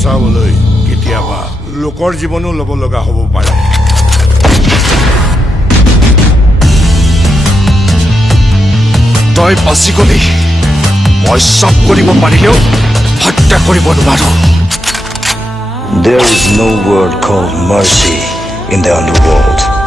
বচাবলৈ কেতিয়াবা লোকৰ জীৱনো ল'ব লগা হ'ব পাৰে তই বাচি গলি মই সব কৰিব পাৰিলেও হত্যা কৰিব নোৱাৰো There is no word called mercy in the underworld.